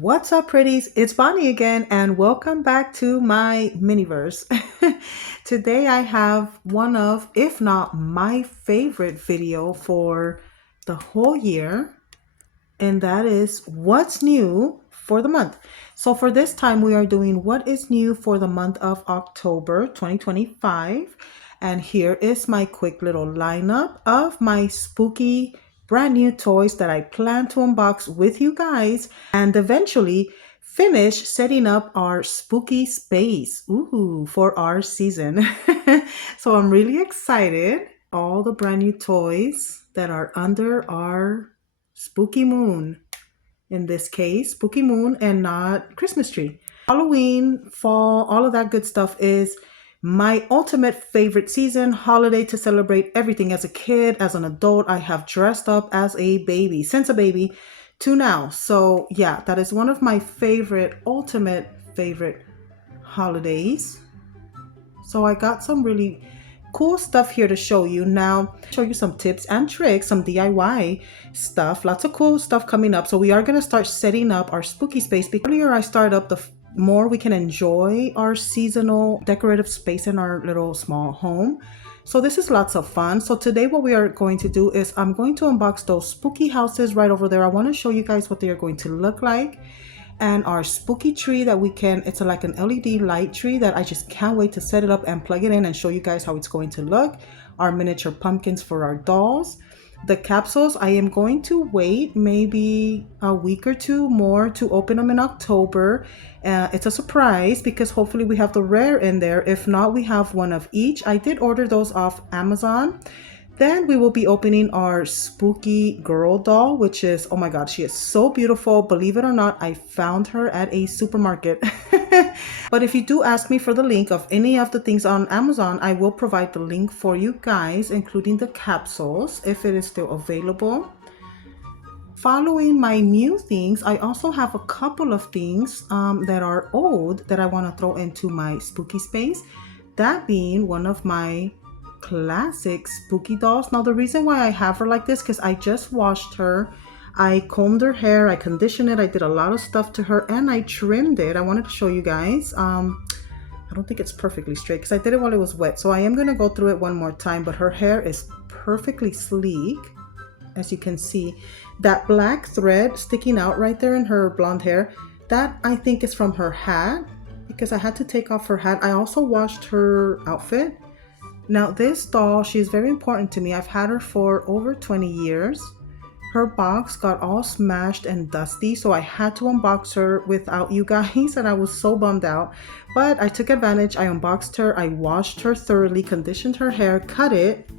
What's up, pretties? It's Bonnie again, and welcome back to my miniverse. Today, I have one of, if not my favorite video for the whole year, and that is what's new for the month. So, for this time, we are doing what is new for the month of October 2025. And here is my quick little lineup of my spooky brand new toys that I plan to unbox with you guys and eventually finish setting up our spooky space for our season. So I'm really excited. All the brand new toys that are under our spooky moon. In this case, spooky moon and not Christmas tree. Halloween, fall, all of that good stuff is my ultimate favorite season, holiday to celebrate everything. As a kid, as an adult, I have dressed up as a baby, since a baby to now. So yeah, that is one of my favorite, ultimate favorite holidays. So I got some really cool stuff here to show you. Now, show you some tips and tricks, some DIY stuff, lots of cool stuff coming up. So we are going to start setting up our spooky space. Because the earlier I start up, the more we can enjoy our seasonal decorative space in our little small home. So this is lots of fun. So today what we are going to do is I'm going to unbox those spooky houses right over there. I want to show you guys what they are going to look like. And our spooky tree that we can, it's like an LED light tree that I just can't wait to set it up and plug it in and show you guys how it's going to look. Our miniature pumpkins for our dolls. The capsules, I am going to wait maybe a week or two more to open them in October. It's a surprise because hopefully we have the rare in there. If not, we have one of each. I did order those off Amazon. Then we will be opening our spooky girl doll, which is, oh my God, she is so beautiful. Believe it or not, I found her at a supermarket. But if you do ask me for the link of any of the things on Amazon, I will provide the link for you guys, including the capsules, if it is still available. Following my new things, I also have a couple of things that are old that I want to throw into my spooky space. That being one of my classic spooky dolls. Now the reason why I have her like this, because I just washed her, I combed her hair, I conditioned it, I did a lot of stuff to her, and I trimmed it. I wanted to show you guys. I don't think it's perfectly straight because I did it while it was wet, so I am going to go through it one more time. But her hair is perfectly sleek, as you can see. That black thread sticking out right there in her blonde hair, that I think is from her hat, because I had to take off her hat. I also washed her outfit. Now this doll, she is very important to me. I've had her for over 20 years. Her box got all smashed and dusty, so I had to unbox her without you guys, and I was so bummed out. But I took advantage. I unboxed her, I washed her thoroughly, conditioned her hair, cut it,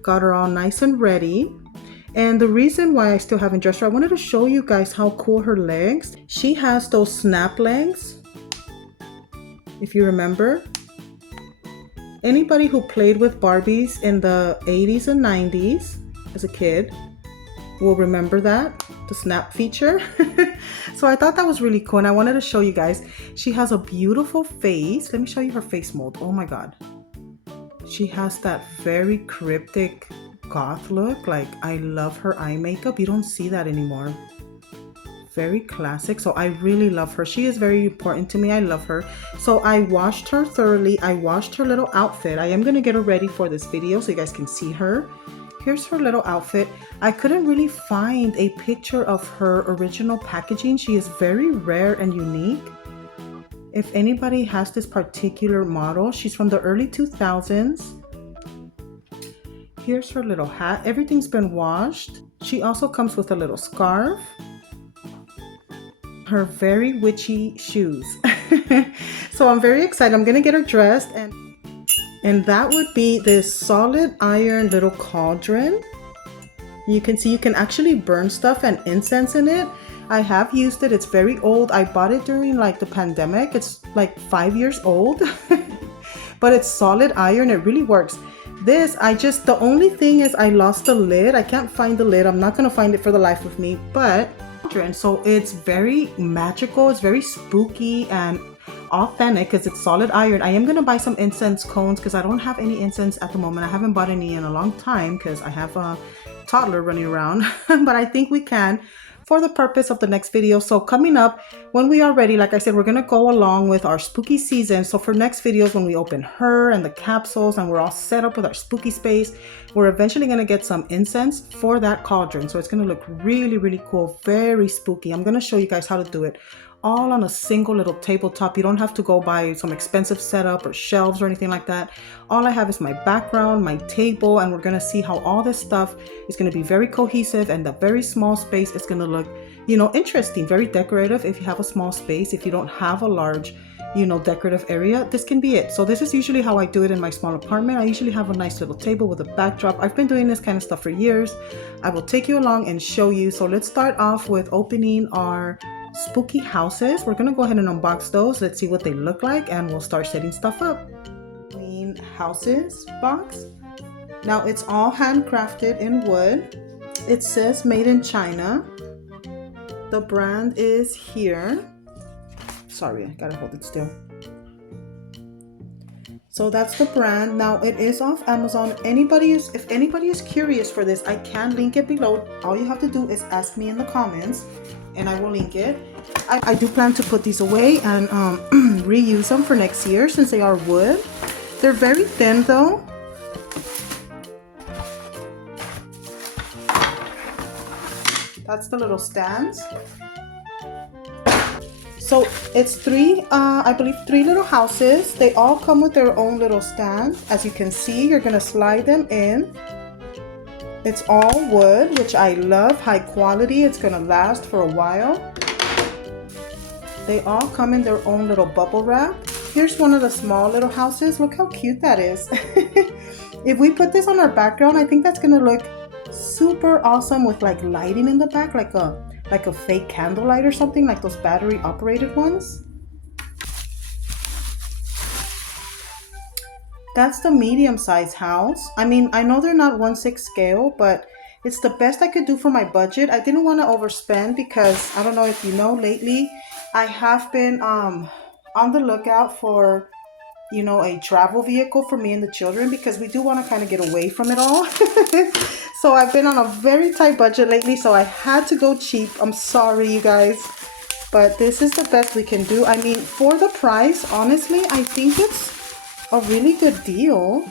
got her all nice and ready. And the reason why I still haven't dressed her, I wanted to show you guys how cool her legs. She has those snap legs, if you remember. Anybody who played with Barbies in the 80s and 90s as a kid will remember that, the snap feature. So I thought that was really cool and I wanted to show you guys. She has a beautiful face. Let me show you her face mold. Oh my God. She has that very cryptic goth look. Like, I love her eye makeup. You don't see that anymore. Very classic. So I really love her. She is very important to me. I love her. So I washed her thoroughly. I washed her little outfit. I am going to get her ready for this video so you guys can see her. Here's her little outfit. I couldn't really find a picture of her original packaging. She is very rare and unique. If anybody has this particular model, she's from the early 2000s. Here's her little hat. Everything's been washed. She also comes with a little scarf. Her very witchy shoes. So I'm very excited. I'm gonna get her dressed, and that would be this solid iron little cauldron. You can see you can actually burn stuff and incense in it. I have used it. It's very old. I bought it during like the pandemic. It's like 5 years old. But it's solid iron. It really works. This, the only thing is I lost the lid. I can't find the lid. I'm not gonna find it for the life of me, but so it's very magical, it's very spooky and authentic because it's solid iron. I am gonna buy some incense cones because I don't have any incense at the moment. I haven't bought any in a long time because I have a toddler running around. But I think we can for the purpose of the next video. So coming up, when we are ready, like I said, we're going to go along with our spooky season. So for next videos, when we open her and the capsules and we're all set up with our spooky space, we're eventually going to get some incense for that cauldron. So it's going to look really, really cool, very spooky. I'm going to show you guys how to do it all on a single little tabletop. You don't have to go buy some expensive setup or shelves or anything like that. All I have is my background, my table, and we're gonna see how all this stuff is gonna be very cohesive, and the very small space is gonna look, you know, interesting, very decorative. If you have a small space, if you don't have a large, you know, decorative area, this can be it. So this is usually how I do it in my small apartment. I usually have a nice little table with a backdrop. I've been doing this kind of stuff for years. I will take you along and show you. So let's start off with opening our spooky houses. We're gonna go ahead and unbox those. Let's see what they look like, and we'll start setting stuff up. Queen houses box. Now it's all handcrafted in wood. It says made in China. The brand is here. Sorry, I gotta hold it still. So that's the brand. Now it is off Amazon. If anybody is curious for this, I can link it below. All you have to do is ask me in the comments and I will link it. I do plan to put these away and reuse them for next year since they are wood. They're very thin though. That's the little stands. So it's I believe three little houses. They all come with their own little stand. As you can see, you're gonna slide them in. It's all wood, which I love, high quality. It's gonna last for a while. They all come in their own little bubble wrap. Here's one of the small little houses. Look how cute that is. If we put this on our background, I think that's gonna look super awesome with like lighting in the back, like a fake candlelight or something, like those battery operated ones. That's the medium-sized house. I mean, I know they're not 1/6 scale, but it's the best I could do for my budget. I didn't want to overspend because I don't know if you know, lately I have been on the lookout for, you know, a travel vehicle for me and the children, because we do want to kind of get away from it all. So I've been on a very tight budget lately, so I had to go cheap. I'm sorry, you guys, but this is the best we can do. I mean, for the price, honestly, I think it's a really good deal.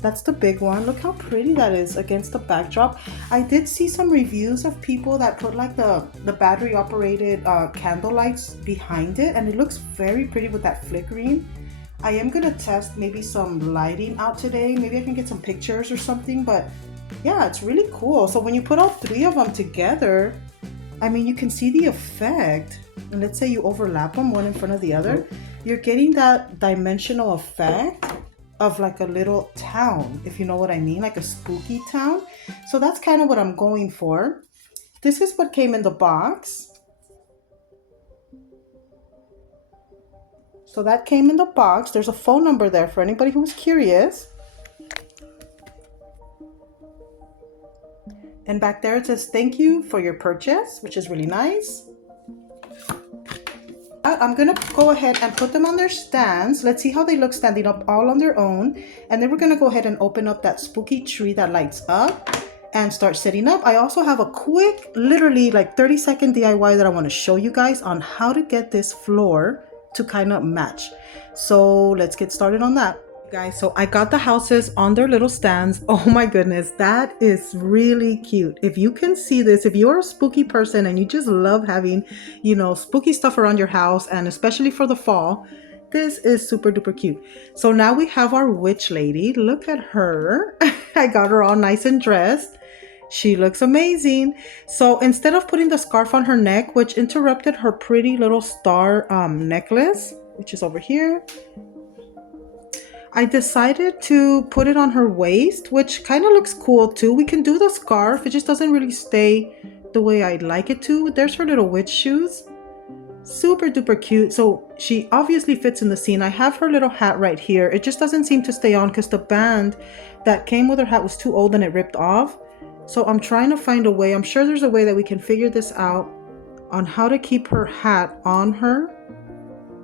That's the big one. Look how pretty that is against the backdrop. I did see some reviews of people that put like the battery operated candle lights behind it, and it looks very pretty with that flickering. I am gonna test maybe some lighting out today. Maybe I can get some pictures or something, but yeah, it's really cool. So when you put all three of them together, I mean, you can see the effect. And let's say you overlap them one in front of the other, you're getting that dimensional effect of like a little town, if you know what I mean, like a spooky town. So that's kind of what I'm going for. This is what came in the box. So that came in the box. There's a phone number there for anybody who's curious. And back there it says thank you for your purchase, which is really nice. I'm gonna go ahead and put them on their stands. Let's see how they look standing up all on their own. And then we're gonna go ahead and open up that spooky tree that lights up and start setting up. I also have a quick, literally like 30-second DIY that I wanna show you guys on how to get this floor to kind of match. So let's get started on that. Guys, so I got the houses on their little stands. Oh my goodness, that is really cute. If you can see this, if you're a spooky person and you just love having, you know, spooky stuff around your house, and especially for the fall, this is super duper cute. So now we have our witch lady. Look at her. I got her all nice and dressed. She looks amazing. So instead of putting the scarf on her neck, which interrupted her pretty little star necklace, which is over here, I decided to put it on her waist, which kind of looks cool too. We can do the scarf. It just doesn't really stay the way I'd like it to. There's her little witch shoes. Super duper cute. So she obviously fits in the scene. I have her little hat right here. It just doesn't seem to stay on because the band that came with her hat was too old and it ripped off. So I'm trying to find a way. I'm sure there's a way that we can figure this out on how to keep her hat on her,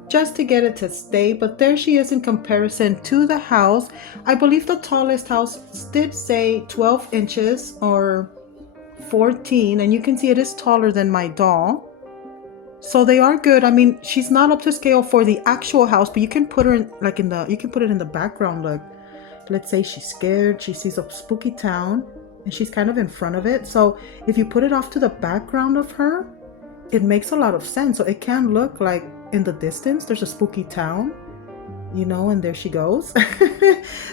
just to get it to stay. But there she is in comparison to the house. I believe the tallest house did say 12 inches or 14, and you can see it is taller than my doll. So they are good. I mean, she's not up to scale for the actual house, but you can put her in like you can put it in the background. Look, let's say she's scared, she sees a spooky town and she's kind of in front of it. So if you put it off to the background of her, it makes a lot of sense. So it can look like in the distance there's a spooky town, you know, and there she goes.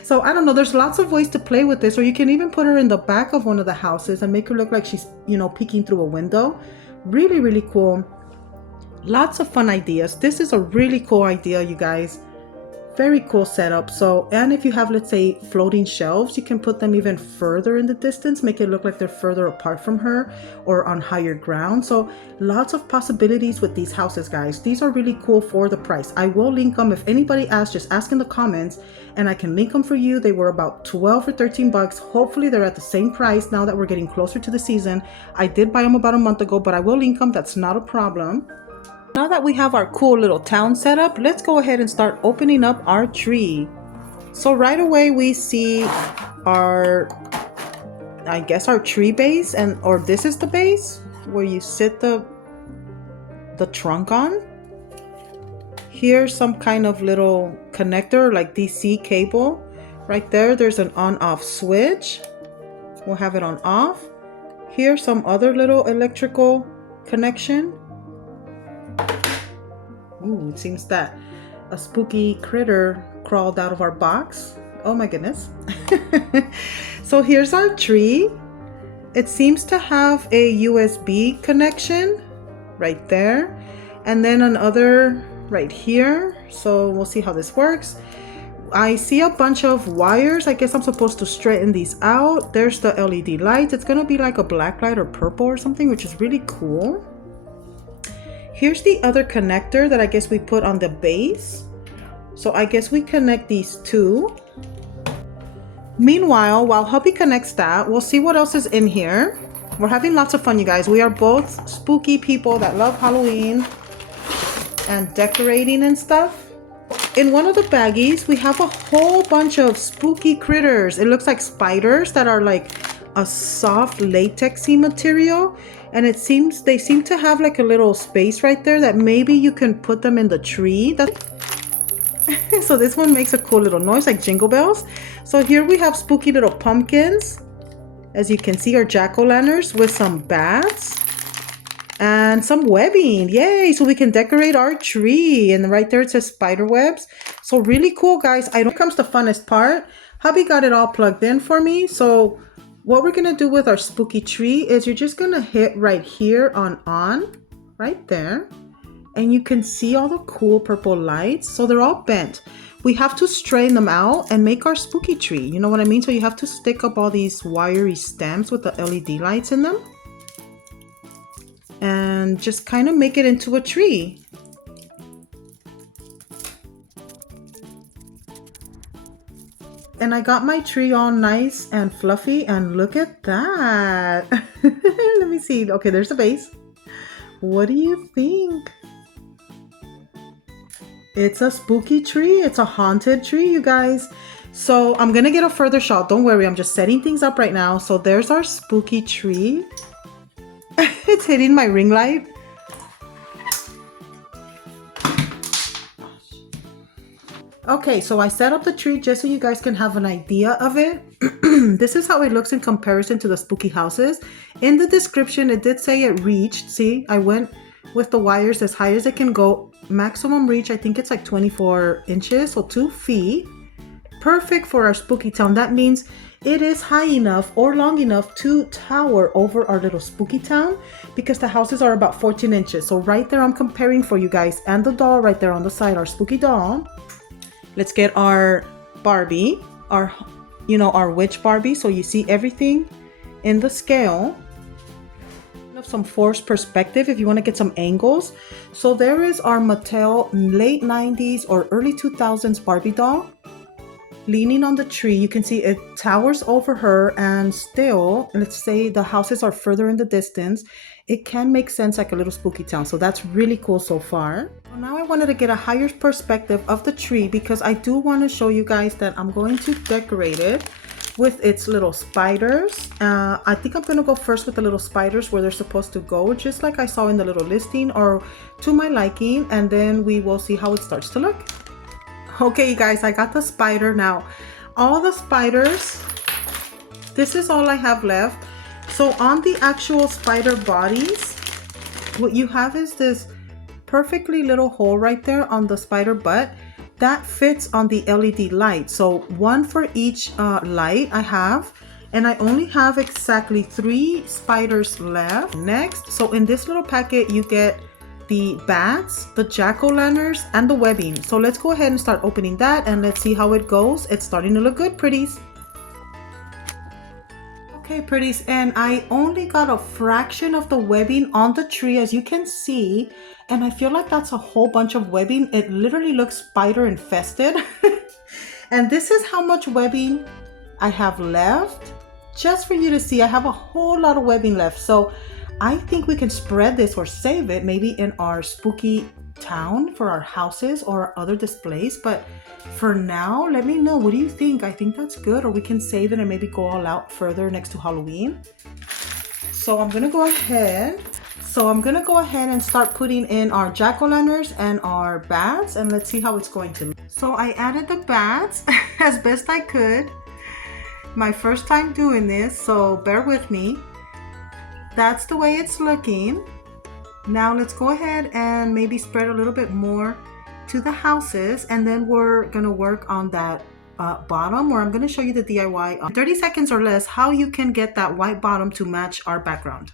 So I don't know, there's lots of ways to play with this. Or you can even put her in the back of one of the houses and make her look like she's, you know, peeking through a window. Really, really cool. Lots of fun ideas. This is a really cool idea, you guys. Very cool setup. So, and if you have, let's say, floating shelves, you can put them even further in the distance, make it look like they're further apart from her or on higher ground. So lots of possibilities with these houses, guys. These are really cool for the price. I will link them. If anybody asks, just ask in the comments and I can link them for you. They were about 12 or 13 bucks. Hopefully they're at the same price now that we're getting closer to the season. I did buy them about a month ago, but I will link them. That's not a problem. Now that we have our cool little town set up, let's go ahead and start opening up our tree. So right away we see our, I guess, our tree base, or this is the base where you sit the trunk on. Here's some kind of little connector like DC cable. Right there, there's an on-off switch. We'll have it on off. Here's some other little electrical connection. Ooh, it seems that a spooky critter crawled out of our box. Oh my goodness. So here's our tree. It seems to have a USB connection right there. And then another right here. So we'll see how this works. I see a bunch of wires. I guess I'm supposed to straighten these out. There's the LED light. It's gonna be like a black light or purple or something, which is really cool. Here's the other connector that I guess we put on the base. So I guess we connect these two. Meanwhile, while hubby connects that, we'll see what else is in here. We're having lots of fun, you guys. We are both spooky people that love Halloween and decorating and stuff. In one of the baggies, we have a whole bunch of spooky critters. It looks like spiders that are like a soft latexy material. And they seem to have like a little space right there that maybe you can put them in the tree. So this one makes a cool little noise like jingle bells. So here we have spooky little pumpkins. As you can see, are jack-o'-lanterns with some bats and some webbing. Yay! So we can decorate our tree. And right there it says spider webs. So really cool, guys. Here comes the funnest part. Hubby got it all plugged in for me. So what we're gonna do with our spooky tree is you're just gonna hit right here on right there, and you can see all the cool purple lights. So they're all bent. We have to straighten them out and make our spooky tree. You know what I mean? So you have to stick up all these wiry stems with the LED lights in them and just kind of make it into a tree. And I got my tree all nice and fluffy, and look at that. Let me see. Okay, there's the base. What do you think? It's a spooky tree. It's a haunted tree, you guys. So I'm gonna get a further shot. Don't worry, I'm just setting things up right now. So there's our spooky tree. It's hitting my ring light. Okay, so I set up the tree just so you guys can have an idea of it. This is how it looks in comparison to the spooky houses. In the description, it did say it reached. See, I went with the wires as high as it can go. Maximum reach, I think it's like 24 inches, so 2 feet. Perfect for our spooky town. That means it is high enough or long enough to tower over our little spooky town because the houses are about 14 inches. So right there, I'm comparing for you guys, and the doll right there on the side, our spooky doll. Let's get our Barbie, our witch Barbie, so you see everything in the scale. Some forced perspective if you want to get some angles. So there is our Mattel late 90s or early 2000s Barbie doll leaning on the tree. You can see it towers over her, and still, let's say the houses are further in the distance, it can make sense like a little spooky town. So that's really cool so far. Now I wanted to get a higher perspective of the tree because I do want to show you guys that I'm going to decorate it with its little spiders. I think I'm gonna go first with the little spiders where they're supposed to go, just like I saw in the little listing, or to my liking, and then we will see how it starts to look. Okay, you guys, I got the spider now. All the spiders, this is all I have left. So on the actual spider bodies, what you have is this perfectly little hole right there on the spider butt that fits on the LED light. So one for each light I have, and I only have exactly 3 spiders left. Next, so in this little packet you get the bats, the jack-o'-lanterns, and the webbing. So let's go ahead and start opening that and let's see how it goes. It's starting to look good, pretties. Okay, pretties, and I only got a fraction of the webbing on the tree, as you can see, and I feel like that's a whole bunch of webbing. It literally looks spider infested. And this is how much webbing I have left, just for you to see. I have a whole lot of webbing left, so I think we can spread this or save it maybe in our spooky town for our houses or other displays. But for now, let me know, what do you think? I think that's good, or we can save it and maybe go all out further next to Halloween. So I'm gonna go ahead and start putting in our jack-o'-lanterns and our bats, and let's see how it's going to look. So I added the bats as best I could. My first time doing this, so bear with me. That's the way it's looking. Now let's go ahead and maybe spread a little bit more to the houses, and then we're gonna work on that bottom, where I'm gonna show you the DIY in 30 seconds or less how you can get that white bottom to match our background.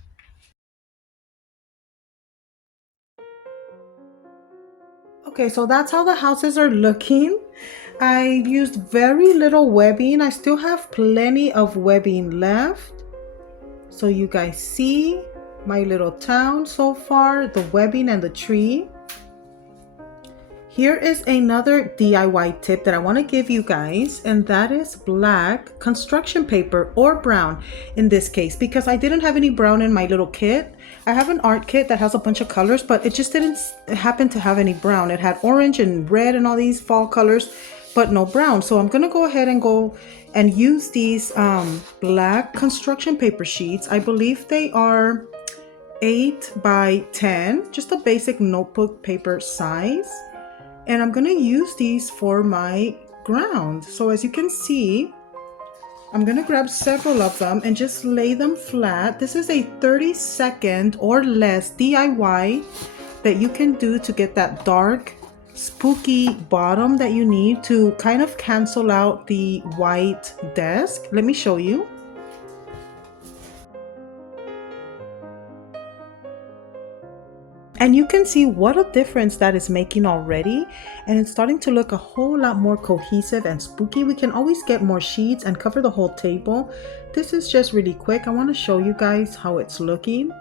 Okay, so that's how the houses are looking. I used very little webbing. I still have plenty of webbing left. So you guys see my little town so far, the webbing and the tree. Here is another DIY tip that I want to give you guys, and that is black construction paper, or brown in this case, because I didn't have any brown in my little kit. I have an art kit that has a bunch of colors, but it just didn't happen to have any brown. It had orange and red and all these fall colors, but no brown. So I'm gonna go ahead and use these black construction paper sheets. I believe they are 8 by 10, just a basic notebook paper size. And I'm gonna use these for my ground. So as you can see, I'm gonna grab several of them and just lay them flat. This is a 30-second or less DIY that you can do to get that dark, spooky bottom that you need to kind of cancel out the white desk. Let me show you. And you can see what a difference that is making already, and it's starting to look a whole lot more cohesive and spooky. We can always get more sheets and cover the whole table. This is just really quick. I want to show you guys how it's looking.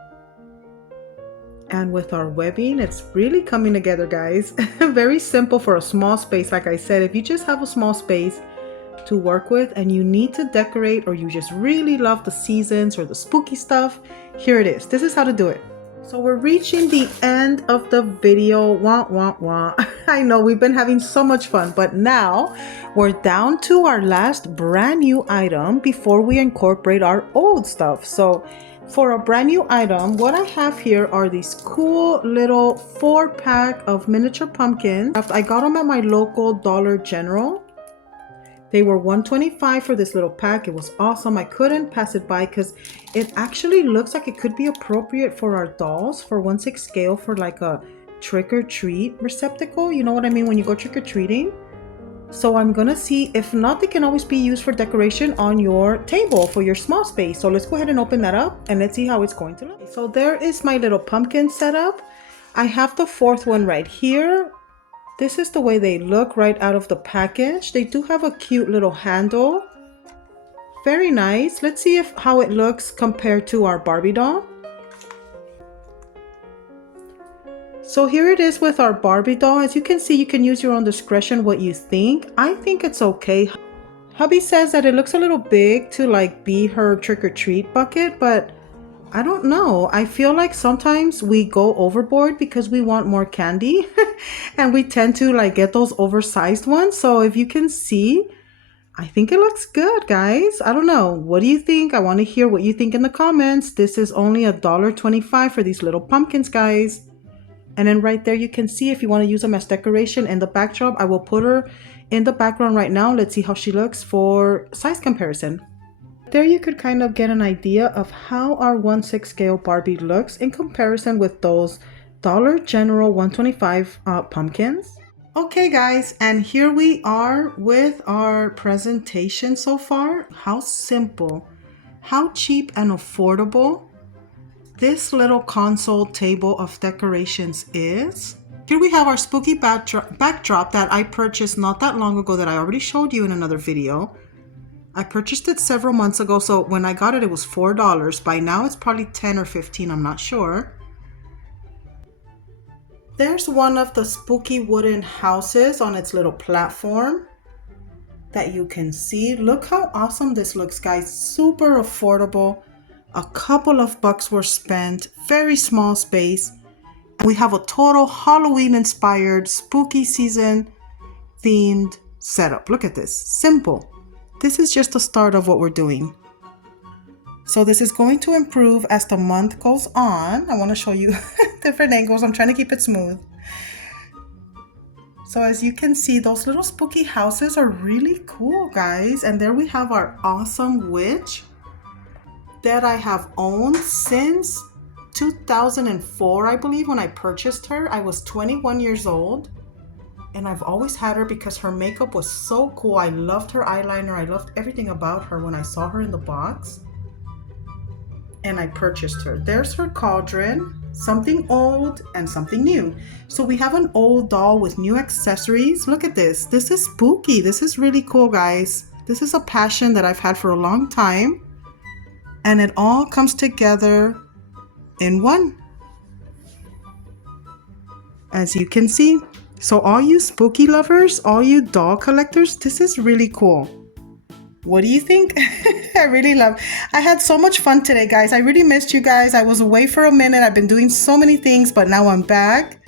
And with our webbing, it's really coming together, guys. Very simple for a small space. Like I said, if you just have a small space to work with and you need to decorate, or you just really love the seasons or the spooky stuff, here it is. This is how to do it. So we're reaching the end of the video. Wah, wah, wah. I know we've been having so much fun, but now we're down to our last brand new item before we incorporate our old stuff. So for a brand new item, what I have here are these cool little 4-pack of miniature pumpkins. I got them at my local Dollar General. They were $1.25 for this little pack. It was awesome. I couldn't pass it by because it actually looks like it could be appropriate for our dolls for 1/6 scale for like a trick-or-treat receptacle. You know what I mean, when you go trick-or-treating. So I'm gonna see, if not, they can always be used for decoration on your table for your small space. So let's go ahead and open that up and let's see how it's going to look. So there is my little pumpkin setup. I have the 4th one right here. This is the way they look right out of the package. They do have a cute little handle. Very nice. Let's see how it looks compared to our Barbie doll. So here it is with our Barbie doll. As you can see, you can use your own discretion what you think. I think it's okay. Hubby says that it looks a little big to like be her trick-or-treat bucket, but I don't know. I feel like sometimes we go overboard because we want more candy and we tend to like get those oversized ones. So if you can see, I think it looks good, guys. I don't know. What do you think? I want to hear what you think in the comments. This is only $1.25 for these little pumpkins, guys. And then right there, you can see if you want to use them as decoration in the backdrop. I will put her in the background right now. Let's see how she looks for size comparison. There you could kind of get an idea of how our 1/6 scale Barbie looks in comparison with those Dollar General 125 pumpkins. Okay guys, and here we are with our presentation so far. How simple, how cheap and affordable this little console table of decorations is. Here we have our spooky backdrop that I purchased not that long ago that I already showed you in another video. I purchased it several months ago, so when I got it, it was $4. By now it's probably 10 or 15, I'm not sure. There's one of the spooky wooden houses on its little platform that you can see. Look how awesome this looks, guys. Super affordable. A couple of bucks were spent. Very small space. We have a total Halloween inspired spooky season themed setup. Look at this. Simple. This is just the start of what we're doing. So this is going to improve as the month goes on. I want to show you different angles. I'm trying to keep it smooth. So as you can see, those little spooky houses are really cool, guys. And there we have our awesome witch that I have owned since 2004, I believe, when I purchased her. I was 21 years old. And I've always had her because her makeup was so cool. I loved her eyeliner. I loved everything about her when I saw her in the box. And I purchased her. There's her cauldron, something old and something new. So we have an old doll with new accessories. Look at this. This is spooky. This is really cool, guys. This is a passion that I've had for a long time. And it all comes together in one, as you can see. So all you spooky lovers, all you doll collectors, this is really cool. What do you think? I had so much fun today, guys. I really missed you guys. I was away for a minute. I've been doing so many things, but now I'm back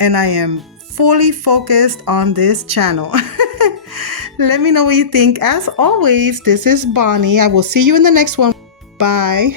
and I am fully focused on this channel. Let me know what you think. As always, this is Bonnie. I will see you in the next one. Bye.